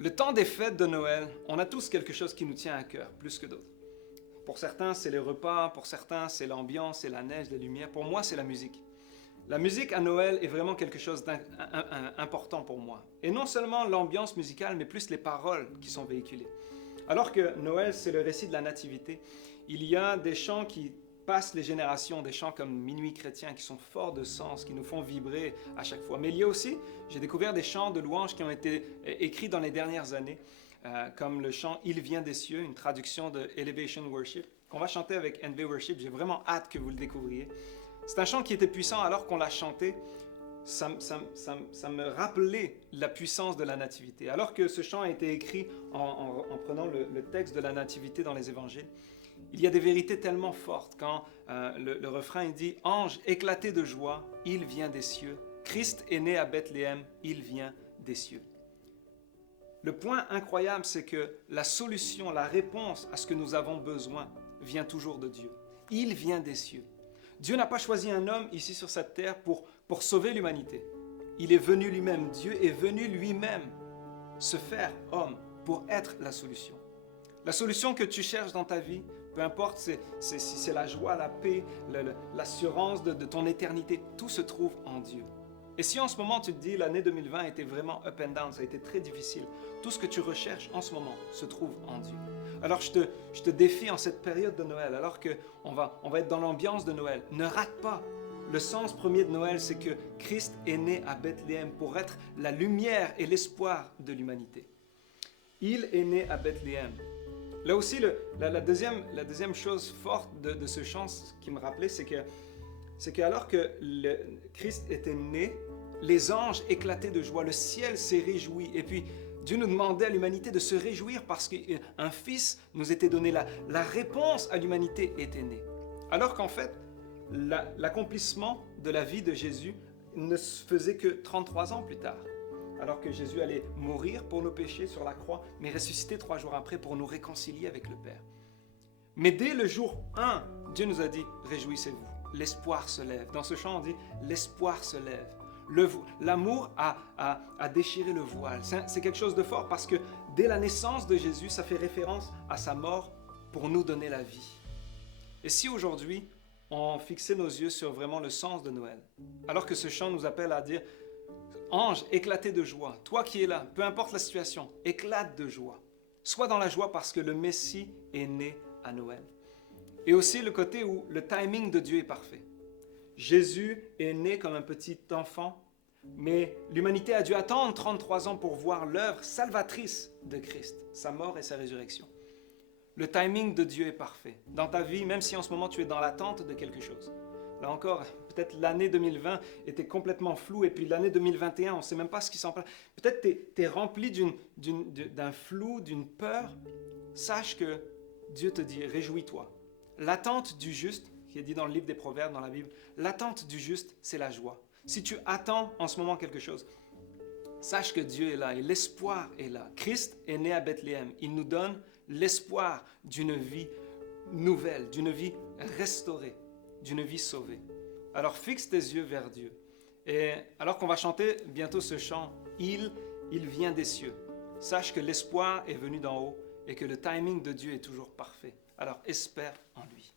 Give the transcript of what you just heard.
Le temps des fêtes de Noël, on a tous quelque chose qui nous tient à cœur, plus que d'autres. Pour certains, c'est les repas, pour certains, c'est l'ambiance, c'est la neige, les lumières. Pour moi, c'est la musique. La musique à Noël est vraiment quelque chose d'important pour moi. Et non seulement l'ambiance musicale, mais plus les paroles qui sont véhiculées. Alors que Noël, c'est le récit de la nativité, il y a des chants qui passent les générations, des chants comme Minuit chrétien, qui sont forts de sens, qui nous font vibrer à chaque fois. Mais il y a aussi, j'ai découvert des chants de louanges qui ont été écrits dans les dernières années, comme le chant « Il vient des cieux », une traduction de Elevation Worship, qu'on va chanter avec NV Worship. J'ai vraiment hâte que vous le découvriez. C'est un chant qui était puissant alors qu'on l'a chanté. Ça me rappelait la puissance de la nativité. Alors que ce chant a été écrit en prenant le texte de la nativité dans les évangiles, il y a des vérités tellement fortes quand le refrain il dit « Ange éclaté de joie, il vient des cieux. Christ est né à Bethléem, il vient des cieux. » Le point incroyable, c'est que la solution, la réponse à ce que nous avons besoin vient toujours de Dieu. Il vient des cieux. Dieu n'a pas choisi un homme ici sur cette terre pour sauver l'humanité. Il est venu lui-même. Dieu est venu lui-même se faire homme pour être la solution. La solution que tu cherches dans ta vie, peu importe si c'est la joie, la paix, l'assurance de ton éternité, tout se trouve en Dieu. Et si en ce moment tu te dis l'année 2020 était vraiment up and down, ça a été très difficile, tout ce que tu recherches en ce moment se trouve en Dieu. Alors je te défie en cette période de Noël, alors qu'on va être dans l'ambiance de Noël, ne rate pas. Le sens premier de Noël, c'est que Christ est né à Bethléem pour être la lumière et l'espoir de l'humanité. Il est né à Bethléem. Là aussi, la deuxième chose forte de ce chant qui me rappelait, c'est que alors que Christ était né, les anges éclataient de joie, le ciel s'est réjoui. Et puis, Dieu nous demandait à l'humanité de se réjouir parce qu'un fils nous était donné. La réponse à l'humanité était née. Alors qu'en fait, l'accomplissement de la vie de Jésus ne se faisait que 33 ans plus tard. Alors que Jésus allait mourir pour nos péchés sur la croix, mais ressusciter 3 jours après pour nous réconcilier avec le Père. Mais dès le jour 1, Dieu nous a dit « Réjouissez-vous ». L'espoir se lève. Dans ce chant, on dit « L'espoir se lève ». L'amour a déchiré le voile. C'est quelque chose de fort parce que dès la naissance de Jésus, ça fait référence à sa mort pour nous donner la vie. Et si aujourd'hui, on fixait nos yeux sur vraiment le sens de Noël, alors que ce chant nous appelle à dire « Ange, éclatez de joie. Toi qui es là, peu importe la situation, éclate de joie. Sois dans la joie parce que le Messie est né à Noël. » Et aussi le côté où le timing de Dieu est parfait. Jésus est né comme un petit enfant, mais l'humanité a dû attendre 33 ans pour voir l'œuvre salvatrice de Christ, sa mort et sa résurrection. Le timing de Dieu est parfait. Dans ta vie, même si en ce moment tu es dans l'attente de quelque chose. Là encore, peut-être l'année 2020 était complètement floue et puis l'année 2021, on ne sait même pas ce qui s'en passe. Peut-être tu es rempli d'un flou, d'une peur. Sache que Dieu te dit, réjouis-toi. L'attente du juste, qui est dit dans le livre des Proverbes, dans la Bible, l'attente du juste, c'est la joie. Si tu attends en ce moment quelque chose, sache que Dieu est là et l'espoir est là. Christ est né à Bethléem. Il nous donne l'espoir d'une vie nouvelle, d'une vie restaurée, d'une vie sauvée. Alors fixe tes yeux vers Dieu. Et alors qu'on va chanter bientôt ce chant, il vient des cieux. Sache que l'espoir est venu d'en haut et que le timing de Dieu est toujours parfait. Alors espère en lui.